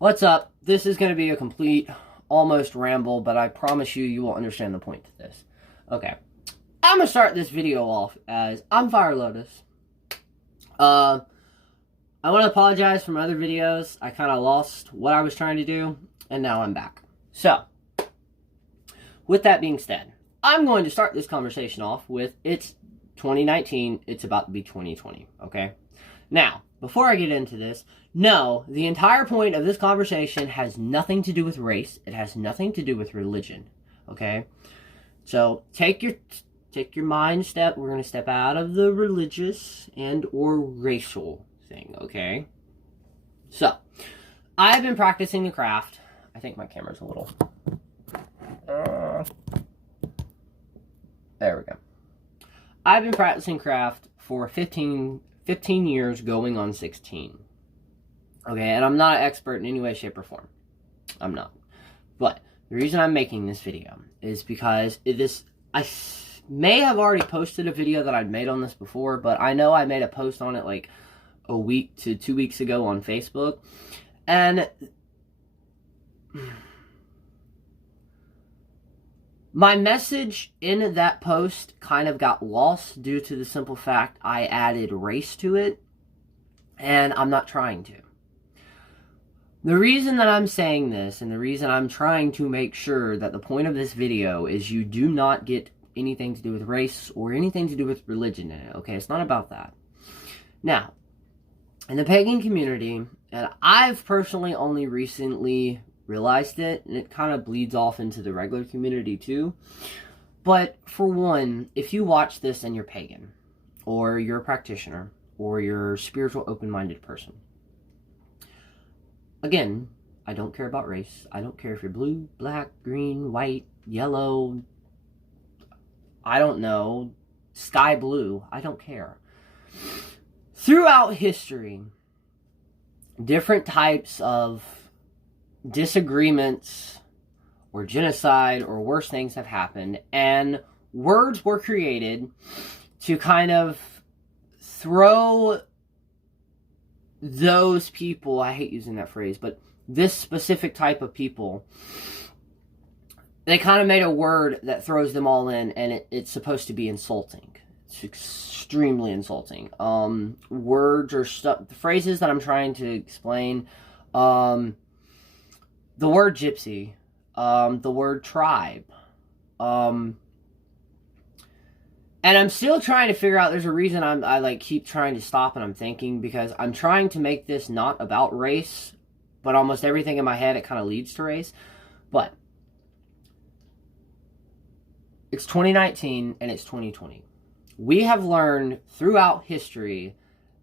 What's up? This is going to be a complete, almost ramble, but I promise you will understand the point of this. Okay. I'm going to start this video off as I'm Fire Lotus. I want to apologize for my other videos. I kind of lost what I was trying to do, and now I'm back. So, with that being said, I'm going to start this conversation off with it's 2019, it's about to be 2020, okay? Now, before I get into this, no, the entire point of this conversation has nothing to do with race. It has nothing to do with religion, okay? So, take your mind step. We're going to step out of the religious and or racial thing, okay? So, I've been practicing the craft. I think my camera's a little... there we go. I've been practicing craft for 15 years going on 16. Okay, and I'm not an expert in any way, shape, or form. I'm not. But the reason I'm making this video is because I may have already posted a video that I'd made on this before, but I know I made a post on it like a week to 2 weeks ago on Facebook. And my message in that post kind of got lost due to the simple fact I added race to it, and I'm not trying to. The reason that I'm saying this, and the reason I'm trying to make sure that the point of this video is you do not get anything to do with race or anything to do with religion in it, okay? It's not about that. Now, in the pagan community, and I've personally only recently realized it, and it kind of bleeds off into the regular community too. But for one, if you watch this and you're pagan, or you're a practitioner, or you're a spiritual open-minded person, again, I don't care about race. I don't care if you're blue, black, green, white, yellow, I don't know, sky blue. I don't care. Throughout history, different types of disagreements or genocide or worse things have happened, and words were created to kind of throw those people, I hate using that phrase, but this specific type of people, they kind of made a word that throws them all in, and it's supposed to be insulting. It's extremely insulting. Words or stuff, the phrases that I'm trying to explain, the word gypsy, the word tribe, and I'm still trying to figure out, there's a reason I keep trying to stop and I'm thinking, because I'm trying to make this not about race, but almost everything in my head, it kind of leads to race. But it's 2019 and it's 2020. We have learned throughout history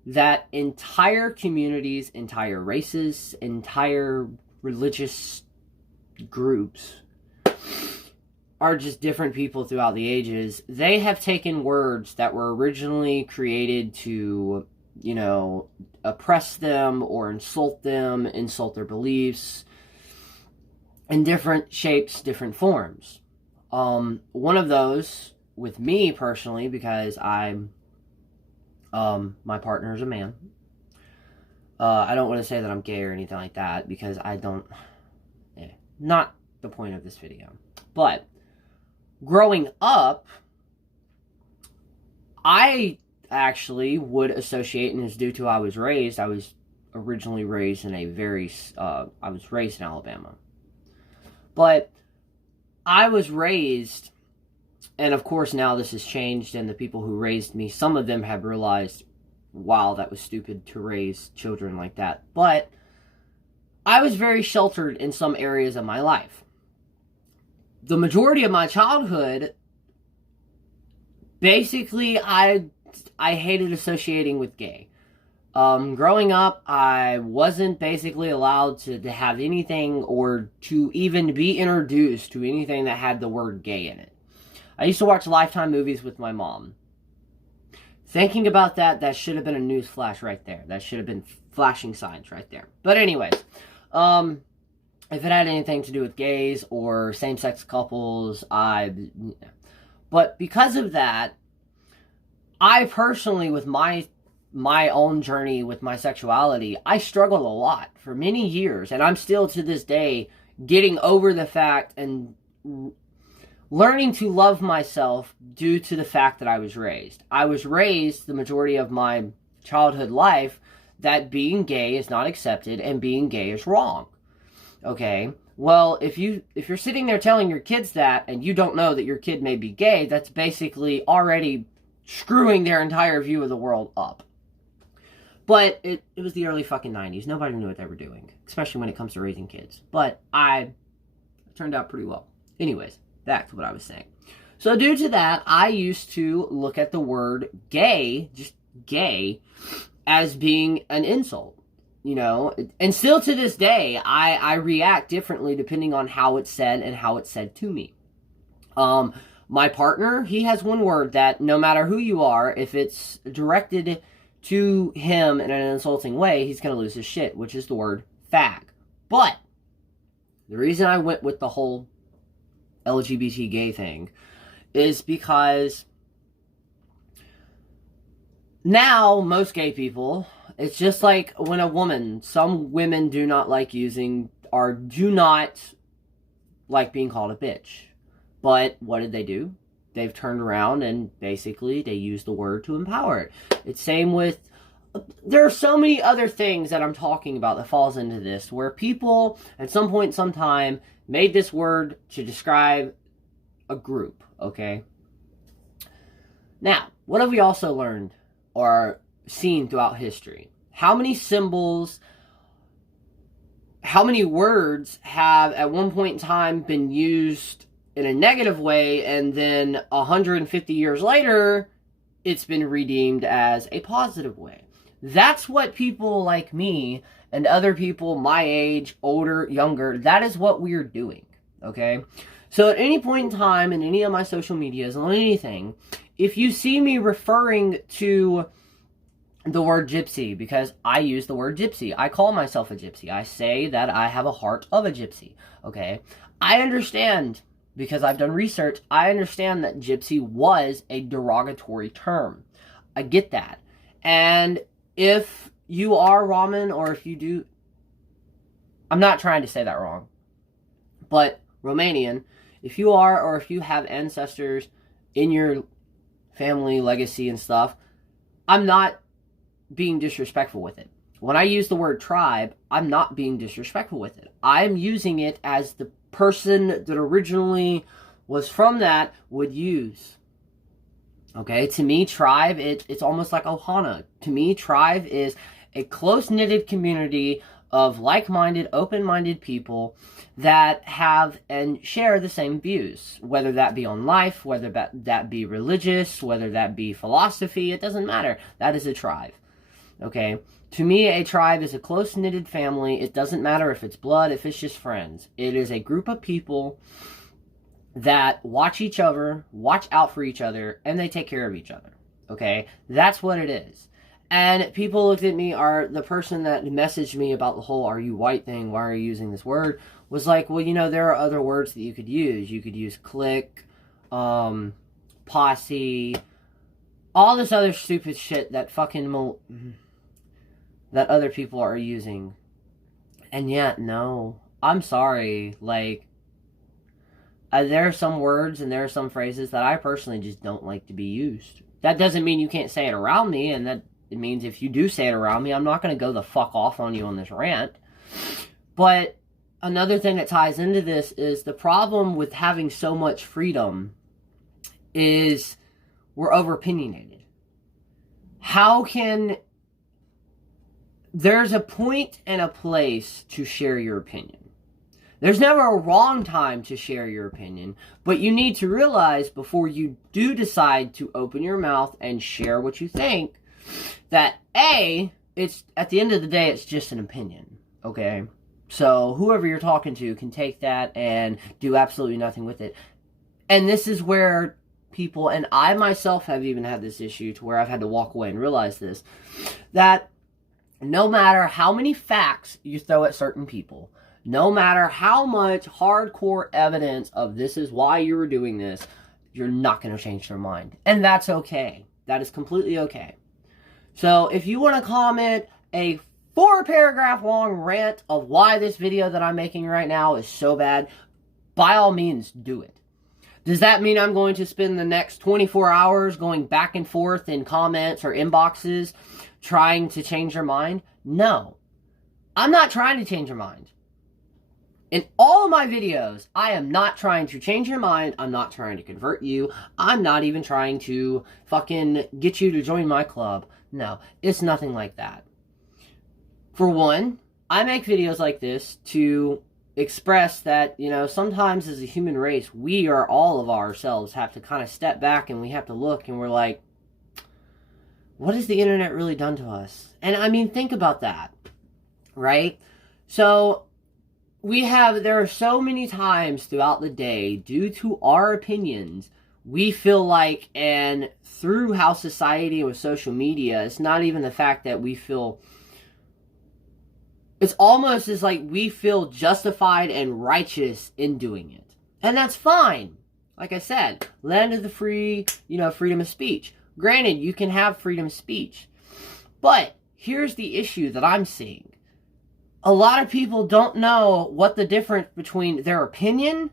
that entire communities, entire races, entire religious groups are just different people throughout the ages. They have taken words that were originally created to, you know, oppress them or insult them, insult their beliefs in different shapes, different forms. One of those, with me personally, because I'm, my partner is a man. I don't want to say that I'm gay or anything like that, because I don't, not the point of this video. But growing up, I actually would associate, and it's due to I was originally raised in a very, I was raised in Alabama. But I was raised, and of course now this has changed, and the people who raised me, some of them have realized, wow, that was stupid to raise children like that. But I was very sheltered in some areas of my life. The majority of my childhood, basically, I hated associating with gay. Growing up, I wasn't basically allowed to have anything or to even be introduced to anything that had the word gay in it. I used to watch Lifetime movies with my mom. Thinking about that, that should have been a news flash right there. That should have been flashing signs right there. But anyways, if it had anything to do with gays or same-sex couples, but because of that, I personally, with my my own journey with my sexuality, I struggled a lot for many years, and I'm still to this day getting over the fact and learning to love myself due to the fact that I was raised. I was raised the majority of my childhood life that being gay is not accepted and being gay is wrong. Okay? Well, if you're sitting there telling your kids that and you don't know that your kid may be gay, that's basically already screwing their entire view of the world up. But it was the early fucking 90s. Nobody knew what they were doing, especially when it comes to raising kids. But it turned out pretty well. Anyways, back to what I was saying. So due to that, I used to look at the word gay, just gay, as being an insult, you know? And still to this day, I react differently depending on how it's said and how it's said to me. My partner, he has one word that no matter who you are, if it's directed to him in an insulting way, he's going to lose his shit, which is the word fag. But the reason I went with the whole LGBT gay thing is because now most gay people, it's just like when a woman, some women do not like using or do not like being called a bitch. But what did they do? They've turned around and basically they use the word to empower it. It's same with, there are so many other things that I'm talking about that falls into this, where people at some point in some time made this word to describe a group, okay? Now, what have we also learned or seen throughout history? How many symbols, how many words have at one point in time been used in a negative way, and then 150 years later, it's been redeemed as a positive way? That's what people like me and other people my age, older, younger, that is what we're doing, okay? So at any point in time, in any of my social medias, on anything, if you see me referring to the word gypsy, because I use the word gypsy, I call myself a gypsy, I say that I have a heart of a gypsy, okay? I understand, because I've done research, I understand that gypsy was a derogatory term. I get that. And if you are ramen, or if you do, I'm not trying to say that wrong, but Romanian, if you are, or if you have ancestors in your family legacy and stuff, I'm not being disrespectful with it. When I use the word tribe, I'm not being disrespectful with it. I'm using it as the person that originally was from that would use. Okay, to me, tribe, it's almost like Ohana. To me, tribe is a close-knitted community of like-minded, open-minded people that have and share the same views, whether that be on life, whether that be religious, whether that be philosophy, it doesn't matter. That is a tribe. Okay? To me, a tribe is a close-knitted family. It doesn't matter if it's blood, if it's just friends. It is a group of people that watch each other, watch out for each other, and they take care of each other. Okay? That's what it is. And people looked at me, or the person that messaged me about the whole "are you white" thing, why are you using this word, was like, well, you know, there are other words that you could use. You could use clique, posse, all this other stupid shit that that other people are using. And yet, no. I'm sorry. Like, there are some words and there are some phrases that I personally just don't like to be used. That doesn't mean you can't say it around me, and that it means if you do say it around me, I'm not going to go the fuck off on you on this rant. But another thing that ties into this is the problem with having so much freedom is we're over-opinionated. How can... There's a point and a place to share your opinion. There's never a wrong time to share your opinion, but you need to realize before you do decide to open your mouth and share what you think, that it's at the end of the day, it's just an opinion, okay? So whoever you're talking to can take that and do absolutely nothing with it. And this is where people, and I myself have even had this issue to where I've had to walk away and realize this, that no matter how many facts you throw at certain people, no matter how much hardcore evidence of this is why you were doing this, you're not going to change their mind. And that's okay. That is completely okay. So if you want to comment a 4-paragraph long rant of why this video that I'm making right now is so bad, by all means, do it. Does that mean I'm going to spend the next 24 hours going back and forth in comments or inboxes trying to change your mind? No. I'm not trying to change your mind. In all of my videos, I am not trying to change your mind. I'm not trying to convert you. I'm not even trying to fucking get you to join my club. No, it's nothing like that. For one, I make videos like this to express that, you know, sometimes as a human race, we are all of ourselves have to kind of step back and we have to look and we're like, what has the internet really done to us? And I mean, think about that, right? So there are so many times throughout the day, due to our opinions, we feel like, and through how society with social media, it's not even the fact that we feel, it's almost as like we feel justified and righteous in doing it. And that's fine. Like I said, land of the free, you know, freedom of speech. Granted, you can have freedom of speech. But here's the issue that I'm seeing. A lot of people don't know what the difference between their opinion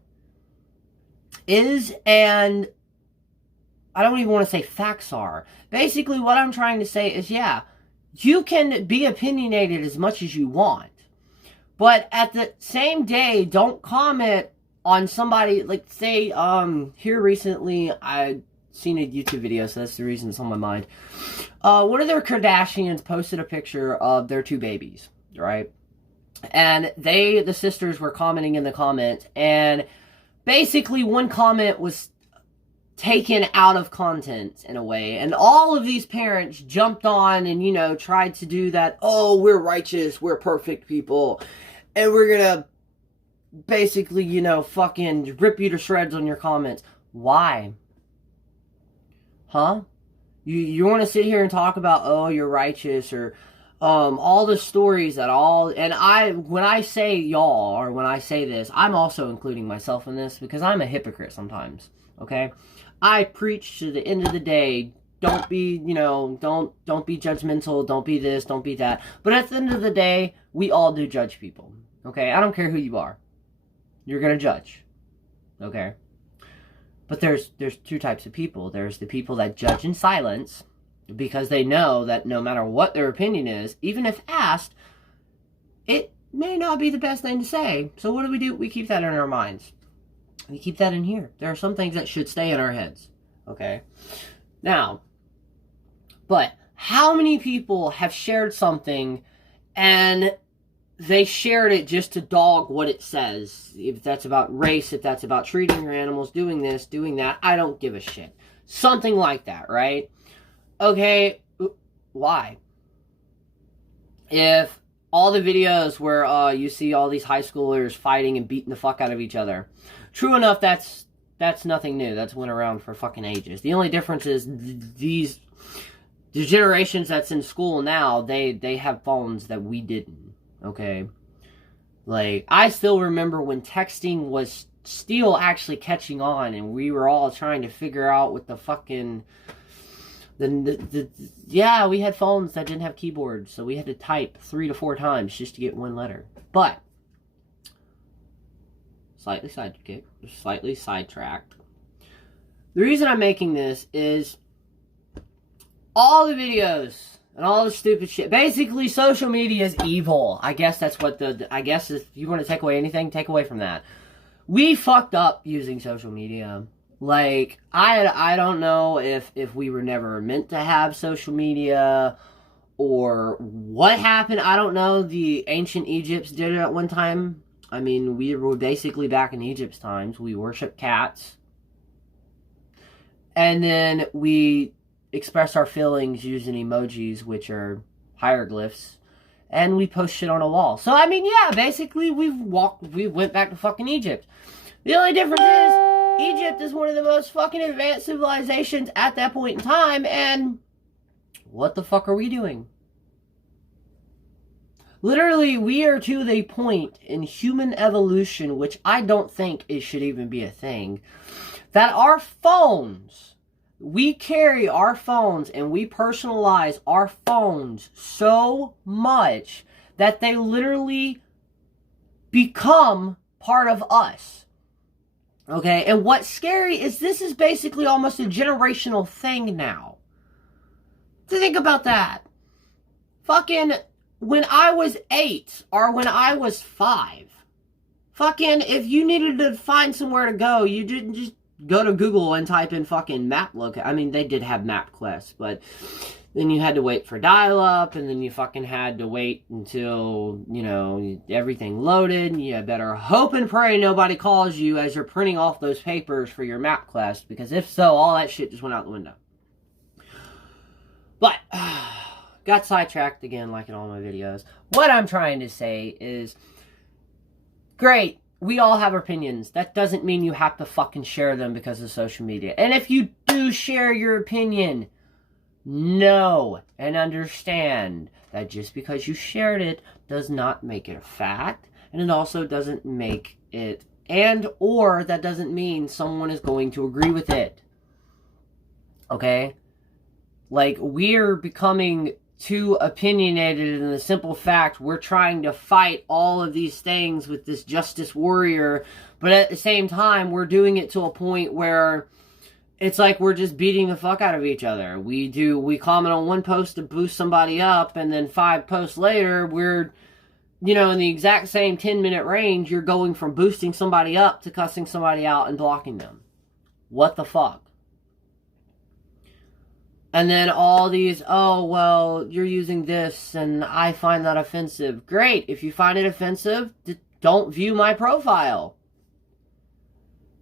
is and I don't even want to say facts are. Basically, what I'm trying to say is, yeah, you can be opinionated as much as you want. But at the same day, don't comment on somebody, like, say, here recently, I seen a YouTube video, so that's the reason it's on my mind. One of their Kardashians posted a picture of their 2 babies, right? And the sisters were commenting in the comments, and basically one comment was taken out of content in a way, and all of these parents jumped on and, you know, tried to do that, oh, we're righteous, we're perfect people, and we're gonna basically, you know, fucking rip you to shreds on your comments. Why? Huh? You want to sit here and talk about, oh, you're righteous, or all the stories that when I say y'all, or when I say this, I'm also including myself in this, because I'm a hypocrite sometimes, okay? I preach to the end of the day, don't be, you know, don't be judgmental, don't be this, don't be that. But at the end of the day, we all do judge people, okay? I don't care who you are. You're gonna judge, okay? But there's 2 types of people. There's the people that judge in silence, because they know that no matter what their opinion is, even if asked, it may not be the best thing to say. So what do? We keep that in our minds. We keep that in here. There are some things that should stay in our heads. Okay? Now, but how many people have shared something and they shared it just to dog what it says? If that's about race, if that's about treating your animals, doing this, doing that, I don't give a shit. Something like that, right? Okay, why? If all the videos where you see all these high schoolers fighting and beating the fuck out of each other, true enough, that's nothing new. That's went around for fucking ages. The only difference is the generations that's in school now, they have phones that we didn't, okay? Like, I still remember when texting was still actually catching on, and we were all trying to figure out what the fucking... yeah, we had phones that didn't have keyboards, so we had to type 3 to 4 times just to get one letter. But slightly sidetracked. The reason I'm making this is all the videos and all the stupid shit. Basically, social media is evil. I guess that's what I guess if you want to take away anything, take away from that. We fucked up using social media. Like, I don't know if we were never meant to have social media or what happened. I don't know. The ancient Egypts did it at one time. I mean, we were basically back in Egypt's times. We worshiped cats. And then we express our feelings using emojis, which are hieroglyphs. And we post shit on a wall. So, I mean, yeah, basically we went back to fucking Egypt. The only difference is Egypt is one of the most fucking advanced civilizations at that point in time, and what the fuck are we doing? Literally, we are to the point in human evolution, which I don't think it should even be a thing, that our phones, We carry our phones and we personalize our phones so much that they literally become part of us. Okay? And what's scary is this is basically almost a generational thing now. To think about that. Fucking, when I was 8 or when I was 5, fucking, if you needed to find somewhere to go, you didn't just go to Google and type in fucking map look. I mean, they did have MapQuest, but then you had to wait for dial-up, and then you fucking had to wait until, you know, everything loaded. You better hope and pray nobody calls you as you're printing off those papers for your MapQuest, because if so, all that shit just went out the window. But got sidetracked again, like in all my videos. What I'm trying to say is, great, we all have opinions. That doesn't mean you have to fucking share them because of social media. And if you do share your opinion, know and understand that just because you shared it does not make it a fact. And it also doesn't make it, or that doesn't mean someone is going to agree with it. Okay? Like, we're becoming too opinionated in the simple fact we're trying to fight all of these things with this justice warrior, but at the same time we're doing it to a point where it's like we're just beating the fuck out of each other. We comment on one post to boost somebody up, and then 5 posts later we're, you know, in the exact same 10-minute range, you're going from boosting somebody up to cussing somebody out and blocking them. What the fuck? And then all these, oh, well, you're using this, and I find that offensive. Great. If you find it offensive, don't view my profile.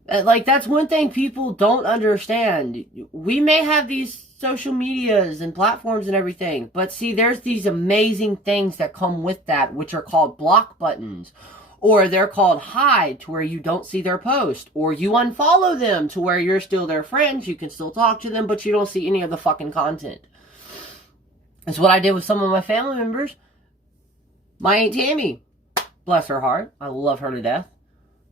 Like, that's one thing people don't understand. We may have these social medias and platforms and everything, but see, there's these amazing things that come with that, which are called block buttons. Or they're called hide, to where you don't see their post. Or you unfollow them, to where you're still their friends. You can still talk to them, but you don't see any of the fucking content. That's what I did with some of my family members. My Aunt Tammy, bless her heart. I love her to death.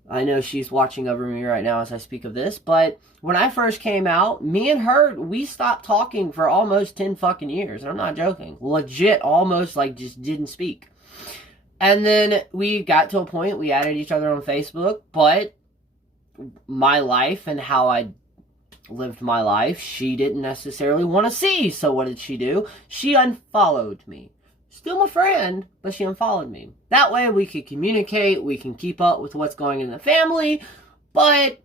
I know she's watching over me right now as I speak of this. But when I first came out, me and her, we stopped talking for almost 10 fucking years. And I'm not joking. Legit, almost like just didn't speak. And then we got to a point, we added each other on Facebook, but my life and how I lived my life, she didn't necessarily want to see. So what did she do? She unfollowed me. Still my friend, but she unfollowed me. That way we could communicate, we can keep up with what's going on in the family, but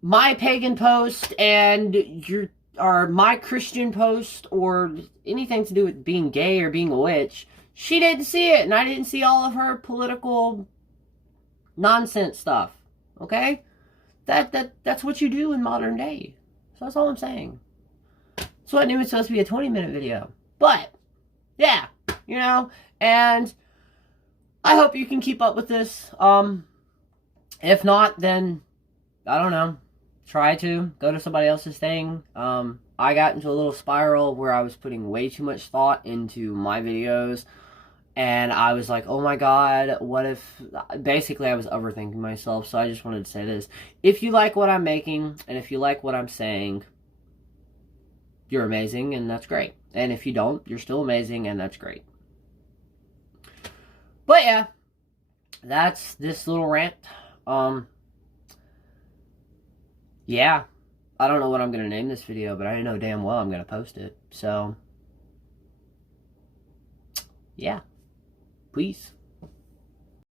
my pagan post and my Christian post, or anything to do with being gay or being a witch, she didn't see it, and I didn't see all of her political nonsense stuff. Okay? That's what you do in modern day. So that's all I'm saying. So I knew it was supposed to be a 20-minute video. But, yeah, you know, and I hope you can keep up with this. If not, then, I don't know, try to go to somebody else's thing. I got into a little spiral where I was putting way too much thought into my videos. And I was like, oh my god, what if... Basically, I was overthinking myself, so I just wanted to say this. If you like what I'm making, and if you like what I'm saying, you're amazing, and that's great. And if you don't, you're still amazing, and that's great. But yeah, that's this little rant. Yeah, I don't know what I'm going to name this video, but I know damn well I'm going to post it. So, yeah. Please.